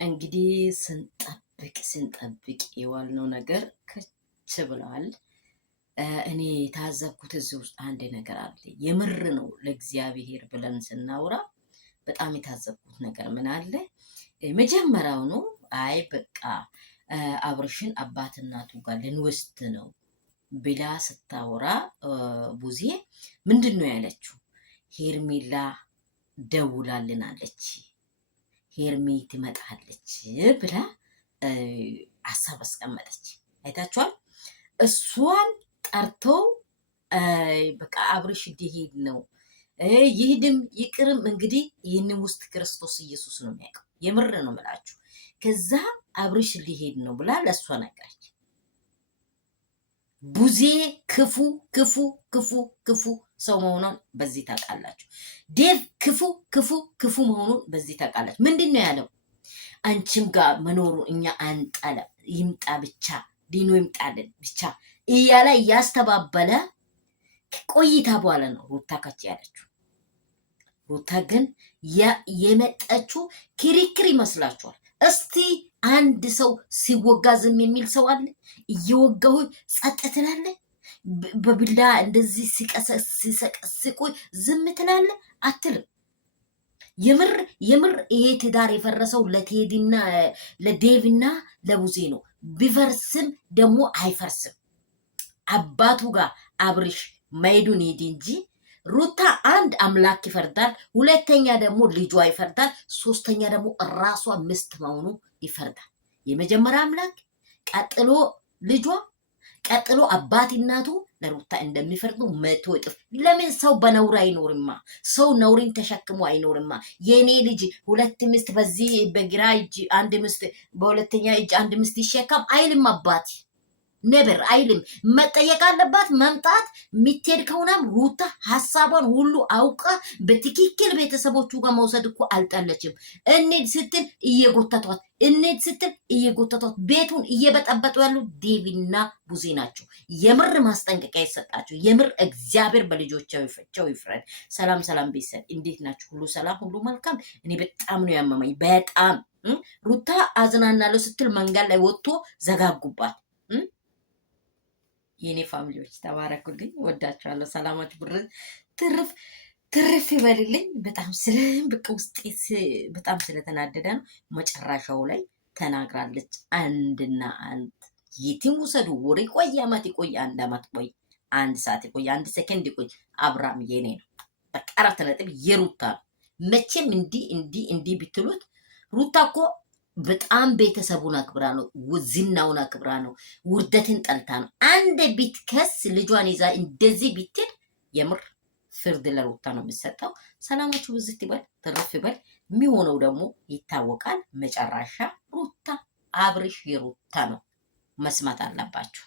እንግዲህ ስንጠብቅ የዋልነው ነገር ከች ብለዋል። እኔ የታዘብኩት እዚህ ውስጥ አንድ ነገር አለ። የምር ነው ለእግዚአብሔር ብለን ስናወራ በጣም የታዘብኩት ነገር ምን አለ? መጀመሪያው ነው አይ በቃ አብርሽን አባት እናቱ ጋር ልንወስድ ነው ብላ ስታወራ ቡዜ ምንድን ነው ያለችው? ሄርሜላ ደውላልናለች፣ ሄርሜ ትመጣለች ብላ ሀሳብ አስቀመጠች። አይታችኋል? እሷን ጠርተው በቃ አብርሽ ሊሄድ ነው፣ ይሄድም ይቅርም እንግዲህ ይህንን ውስጥ ክርስቶስ ኢየሱስ ነው የሚያውቀው። የምር ነው የምላችሁ። ከዛ አብርሽ ሊሄድ ነው ብላ ለእሷ ነገረች። ቡዜ ክፉ ክፉ ክፉ ክፉ ሰው መሆኑን በዚህ ታውቃላችሁ። ዴቭ ክፉ ክፉ ክፉ መሆኑን በዚህ ታውቃላችሁ። ምንድን ነው ያለው? አንቺም ጋር መኖሩ እኛ አንጠለ ይምጣ ብቻ ዲኖ ይምጣልን ብቻ እያለ እያስተባበለ ቆይታ በኋላ ነው ሩታ ከች ያለችው። ሩታ ግን የመጣችው ክርክር ይመስላችኋል? እስቲ አንድ ሰው ሲወጋ ዝም የሚል ሰው አለ? እየወጋሁ ጸጥ ትላለህ? በቢላ እንደዚህ ሲሰቀስቁ ዝም ትላለህ? አትልም። የምር ይሄ ትዳር የፈረሰው ለቴዲና ለዴቭና ለቡዜ ነው። ቢፈርስም ደግሞ አይፈርስም። አባቱ ጋር አብርሽ መሄዱን ሄድ እንጂ ሩታ አንድ አምላክ ይፈርዳል፣ ሁለተኛ ደግሞ ልጇ ይፈርዳል፣ ሶስተኛ ደግሞ ራሷ ምስት መሆኑ ይፈርዳል። የመጀመሪያ አምላክ፣ ቀጥሎ ልጇ፣ ቀጥሎ አባት እናቱ ለሩታ እንደሚፈርዱ 100 እጥፍ። ለምን ሰው በነውር አይኖርማ? ሰው ነውሪን ተሸክሞ አይኖርማ? የኔ ልጅ 2 ሚስት በዚህ በግራ እጅ 1 ሚስት በሁለተኛ እጅ 1 ሚስት ይሸከም አይልም አባት ነበር አይልም። መጠየቅ አለባት። መምጣት የሚትሄድ ከሆነም ሩታ ሀሳቧን ሁሉ አውቃ በትክክል ቤተሰቦቹ ጋር መውሰድ እኮ አልጠለችም። እንሂድ ስትል እየጎተቷት፣ እንሂድ ስትል እየጎተቷት፣ ቤቱን እየበጠበጡ ያሉ ዴቪና ቡዜ ናቸው። የምር ማስጠንቀቂያ ይሰጣቸው። የምር እግዚአብሔር በልጆቻቸው ይፍረድ። ሰላም ሰላም ቤተሰብ እንዴት ናችሁ? ሁሉ ሰላም፣ ሁሉ መልካም። እኔ በጣም ነው ያመመኝ። በጣም ሩታ አዝናናለሁ ስትል መንገድ ላይ ወጥቶ ዘጋጉባት። የኔ ፋሚሊዎች ተባረኩልኝ፣ ወዳችኋለሁ። ሰላማችሁ ብር ትርፍ ይበልልኝ። በጣም በቃ ውስጤ በጣም ስለተናደደ ነው። መጨረሻው ላይ ተናግራለች። አንድና አንድ የትም ውሰዱ፣ ወር ይቆይ፣ አመት ይቆይ፣ 1 አመት ቆይ፣ 1 ሰዓት ይቆይ፣ 1 ሰከንድ ይቆይ፣ አብርሃም የኔ ነው። በቃ 4 ነጥብ የሩታ ነው። መቼም እንዲህ ብትሉት ሩታ እኮ በጣም ቤተሰቡን አክብራ ነው፣ ዝናውን አክብራ ነው፣ ውርደትን ጠልታ ነው። አንድ ቢትከስ ልጇን ይዛ እንደዚህ ቢትል የምር ፍርድ ለሩታ ነው የሚሰጠው። ሰላማችሁ ብዝት ይበል፣ ትርፍ ይበል። የሚሆነው ደግሞ ይታወቃል። መጨረሻ ሩታ አብርሽ የሩታ ነው። መስማት አለባችሁ።